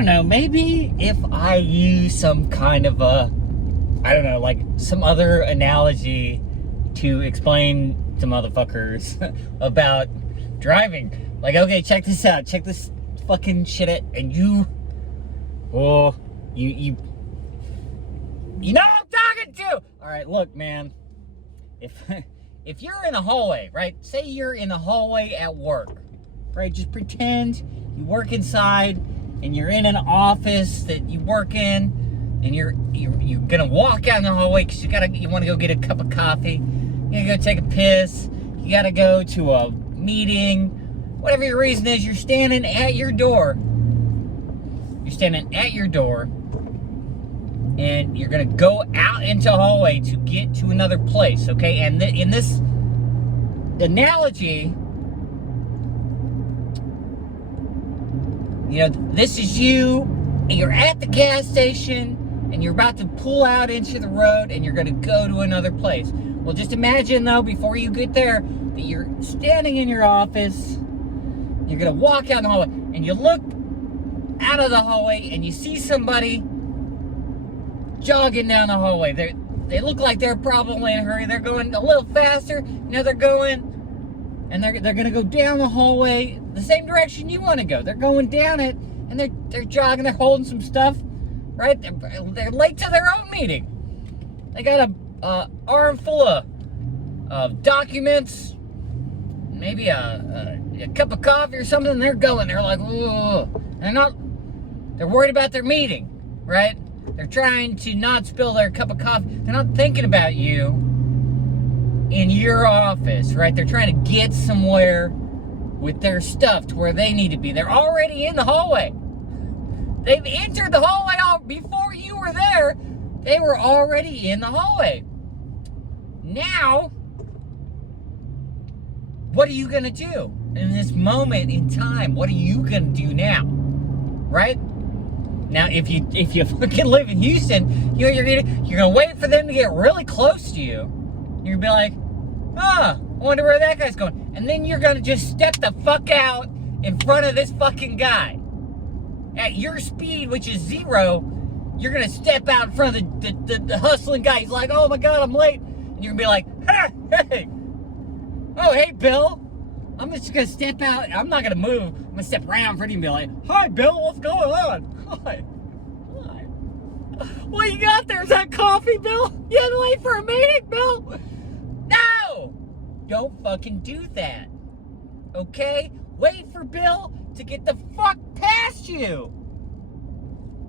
don't know, maybe if I use some kind of like some other analogy to explain to motherfuckers about driving. Like, okay, check this out. Check this fucking shit out. And you know what I'm talking to. All right, look, man. If you're in a hallway, right? Say you're in a hallway at work, right? Just pretend you work inside and you're in an office that you work in, and you're gonna walk out in the hallway because you want to go get a cup of coffee. You gotta go take a piss. You gotta go to a meeting. Whatever your reason is, you're standing at your door. You're standing at your door, and you're gonna go out into a hallway to get to another place, okay? And in this analogy, this is you, and you're at the gas station, and you're about to pull out into the road, and you're gonna go to another place. Well, just imagine, though, before you get there, that you're standing in your office, you're gonna walk out in the hallway, and you look out of the hallway, and you see somebody jogging down the hallway. They look like they're probably in a hurry. They're going a little faster. They're going, and they're gonna go down the hallway the same direction you want to go. They're going down it, and they're jogging. They're holding some stuff, right? They're late to their own meeting. They got a arm full of documents, maybe a cup of coffee or something. They're going. They're like, whoa. They're worried about their meeting, right? They're trying to not spill their cup of coffee. They're not thinking about you in your office, right? They're trying to get somewhere with their stuff to where they need to be. They're already in the hallway. They've entered the hallway before you were there. They were already in the hallway. Now, what are you going to do in this moment in time? What are you going to do now, right? Now, if you fucking live in Houston, you're gonna wait for them to get really close to you. You're gonna be like, I wonder where that guy's going. And then you're gonna just step the fuck out in front of this fucking guy. At your speed, which is 0, you're gonna step out in front of the hustling guy. He's like, oh my God, I'm late. And you're gonna be like, hey. Oh, hey, Bill. I'm just gonna step out. I'm not gonna move. I'm gonna step around for you and be like, hi, Bill, what's going on? Hi. What you got there? Is that coffee, Bill? You had to wait for a meeting, Bill? No! Don't fucking do that. Okay? Wait for Bill to get the fuck past you.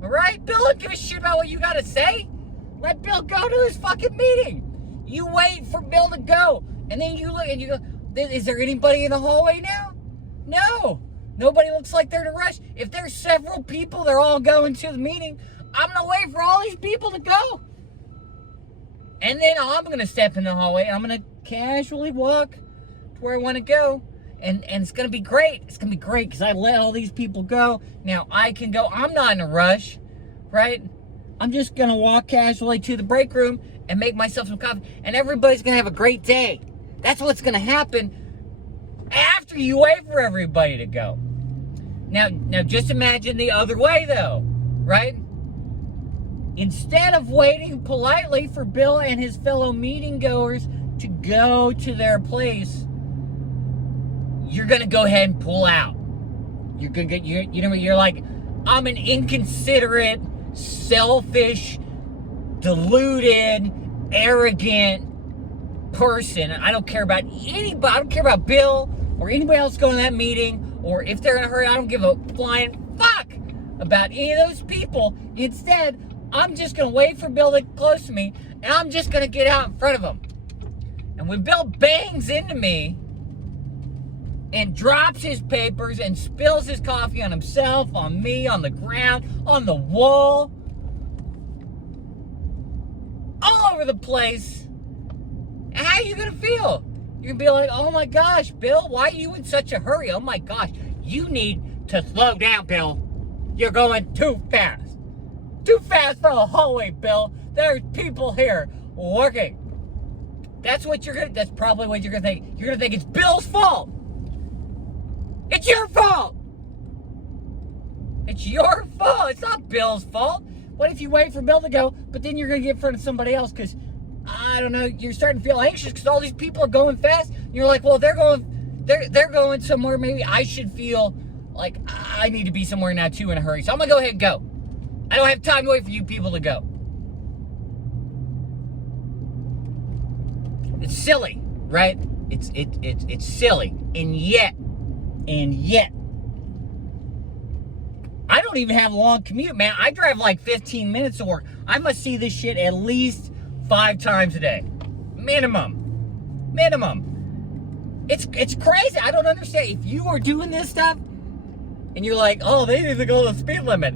Alright? Bill don't give a shit about what you gotta say. Let Bill go to his fucking meeting. You wait for Bill to go. And then you look and you go, is there anybody in the hallway now? No. Nobody looks like they're in a rush. If there's several people, they're all going to the meeting, I'm going to wait for all these people to go. And then I'm going to step in the hallway. I'm going to casually walk to where I want to go. And it's going to be great. It's going to be great because I let all these people go. Now I can go. I'm not in a rush, right? I'm just going to walk casually to the break room and make myself some coffee. And everybody's going to have a great day. That's what's going to happen after you wait for everybody to go. Now just imagine the other way, though, right? Instead of waiting politely for Bill and his fellow meeting goers to go to their place, you're going to go ahead and pull out. You're going to get, you're like, I'm an inconsiderate, selfish, deluded, arrogant person. I don't care about anybody. I don't care about Bill or anybody else going to that meeting, or if they're in a hurry. I don't give a flying fuck about any of those people. Instead, I'm just going to wait for Bill to get close to me, and I'm just going to get out in front of him. And when Bill bangs into me and drops his papers and spills his coffee on himself, on me, on the ground, on the wall, all over the place, how are you going to feel? You're going to be like, oh my gosh, Bill, why are you in such a hurry? Oh my gosh, you need to slow down, Bill. You're going too fast. Too fast for the hallway, Bill. There's people here working. That's probably what you're gonna think. You're gonna think it's Bill's fault. It's your fault. It's your fault. It's not Bill's fault. What if you wait for Bill to go, but then you're going to get in front of somebody else because, I don't know, you're starting to feel anxious because all these people are going fast. And you're like, well, they're going somewhere. Maybe I should feel like I need to be somewhere now too in a hurry. So I'm going to go ahead and go. I don't have time to wait for you people to go. It's silly, right? It's silly. And yet, I don't even have a long commute, man. I drive like 15 minutes to work. I must see this shit at least 5 times a day. Minimum. It's crazy. I don't understand. If you are doing this stuff and you're like, oh, they need to go to the speed limit.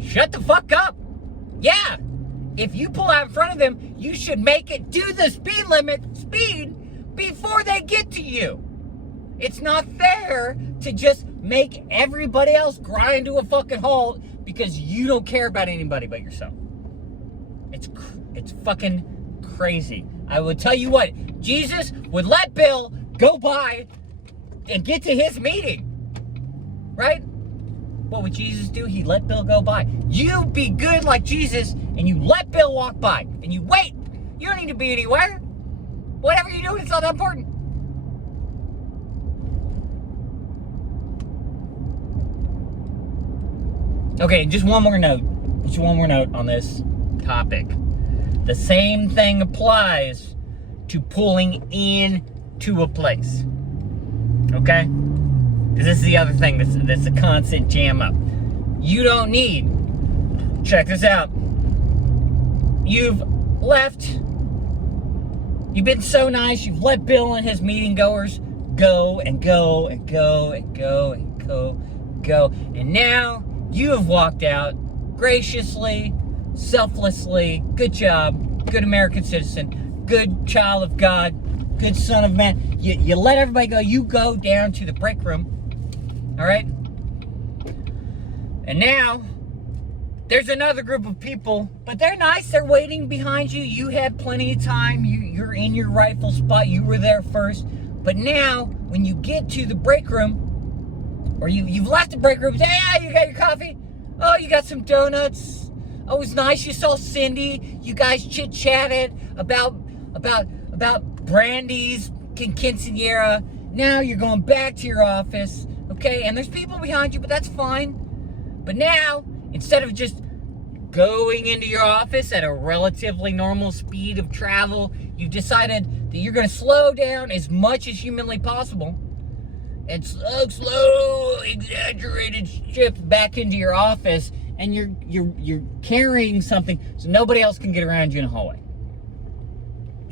Shut the fuck up. Yeah. If you pull out in front of them, you should make it do the speed limit before they get to you. It's not fair to just make everybody else grind to a fucking halt because you don't care about anybody but yourself. It's fucking crazy. I would tell you what, Jesus would let Bill go by and get to his meeting. Right? What would Jesus do? He'd let Bill go by. You be good like Jesus and you let Bill walk by and you wait. You don't need to be anywhere. Whatever you're doing, it's not that important. Okay, just one more note on this topic. The same thing applies to pulling into a place. Okay? Because this is the other thing that's a constant jam up. You don't need, check this out. You've been so nice, you've let Bill and his meeting goers go. And now you have walked out graciously, selflessly. Good job. Good American citizen. Good child of God. Good son of man. You let everybody go. You go down to the break room. All right? And now, there's another group of people, but they're nice. They're waiting behind you. You had plenty of time. You're in your rightful spot. You were there first. But now, when you get to the break room, or you've left the break room, say, yeah, you got your coffee? Oh, you got some donuts? Oh, it was nice. You saw Cindy. You guys chit-chatted about brandies, quinceañera. Now you're going back to your office, okay? And there's people behind you, but that's fine. But now, instead of just going into your office at a relatively normal speed of travel, you've decided that you're going to slow down as much as humanly possible and slow, exaggerated shift back into your office, and you're carrying something so nobody else can get around you in a hallway.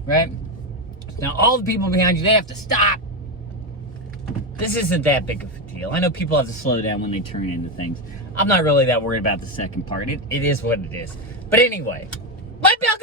Right? Now all the people behind you, they have to stop. This isn't that big of a deal. I know people have to slow down when they turn into things. I'm not really that worried about the second part. It is what it is. But anyway, let Bill